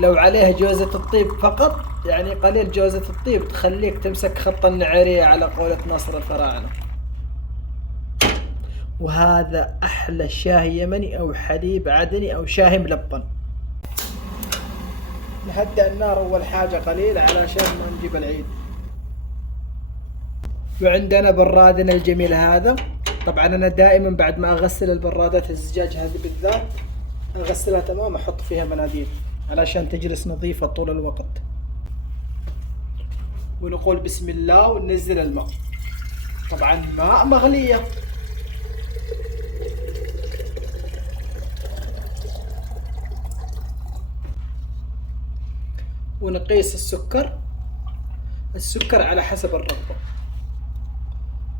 لو عليه جوزة الطيب فقط، يعني قليل جوزة الطيب، تخليك تمسك خط النعيرية على قولة ناصر الفراعنة. وهذا أحلى شاي يمني أو حليب عدني أو شاي ملبن. نهدأ النار أول حاجة قليل علشان ما نجيب العيد. وعندنا برادنا الجميل هذا. طبعا أنا دائما بعد ما أغسل البرادات الزجاج هذه بالذات أغسلها تمام، أحط فيها مناديل علشان تجلس نظيفة طول الوقت. ونقول بسم الله وننزل الماء، طبعا ماء مغلية. ونقيس السكر على حسب الرغبة.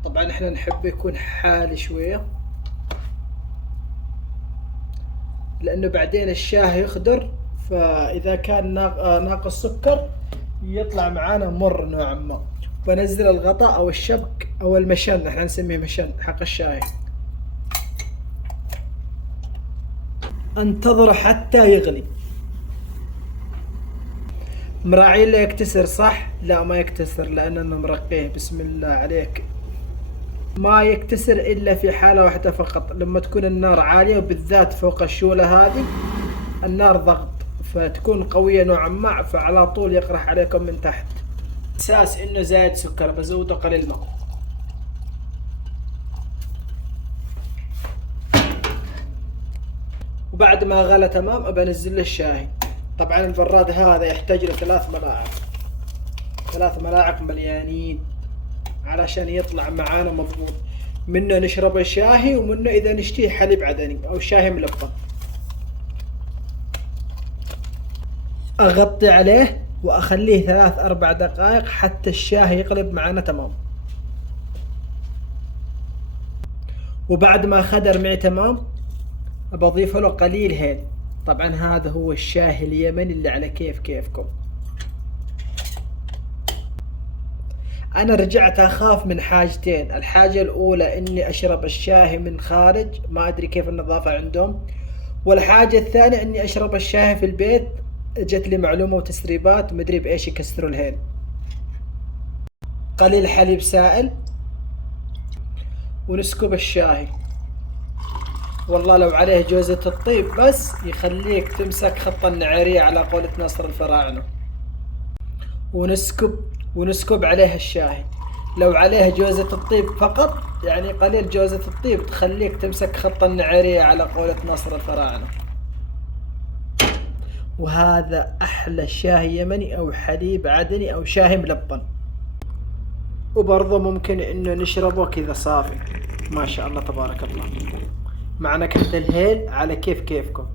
طبعا احنا نحب يكون حالي شوية، لأنه بعدين الشاي يخضر، فإذا كان ناقص سكر يطلع معانا مر نوعا ما. بنزل الغطاء أو الشبك أو المشن، احنا نسميه مشن حق الشاي. انتظر حتى يغلي. مراعي لا يكتسر، صح؟ لا ما يكتسر لأننا مرقيه. بسم الله عليك. ما يكتسر إلا في حالة واحدة فقط، لما تكون النار عالية، وبالذات فوق الشولة هذه النار ضغط فتكون قوية نوعا ما، فعلى طول يقرح عليكم من تحت. أساس إنه زايد سكر بزوده قليل ماء. وبعد ما غلى تمام أبنزل له الشاي. طبعا البراد هذا يحتاج له 3 ملاعق مليانين علشان يطلع معانا مضبوط. منه نشرب الشاي، ومنه إذا نشتيه حليب عدني أو شاي ملبن. أغطي عليه وأخليه 3-4 دقائق حتى الشاي يقلب معانا تمام. وبعد ما خدر معي تمام بضيف له قليل هيل. طبعا هذا هو الشاي اليمني اللي على كيفكم. أنا رجعت أخاف من حاجتين. الحاجة الأولى إني أشرب الشاي من خارج، ما أدري كيف النظافة عندهم. والحاجة الثانية إني أشرب الشاي في البيت، جت لي معلومة وتسريبات مدري بإيش يكسروا الهيل. قليل حليب سائل ونسكب الشاي. والله لو عليه جوزة الطيب بس يخليك تمسك خط النعيرية على قولة ناصر الفراعنة. ونسكب عليه الشاي. لو عليه جوزة الطيب فقط، يعني قليل جوزة الطيب، تخليك تمسك خط النعيرية على قولة ناصر الفراعنة. وهذا أحلى شاي يمني أو حليب عدني أو شاي ملبن. وبرضه ممكن إنه نشربه كذا صافي. ما شاء الله تبارك الله، مع نكهة الهيل على كيفكم.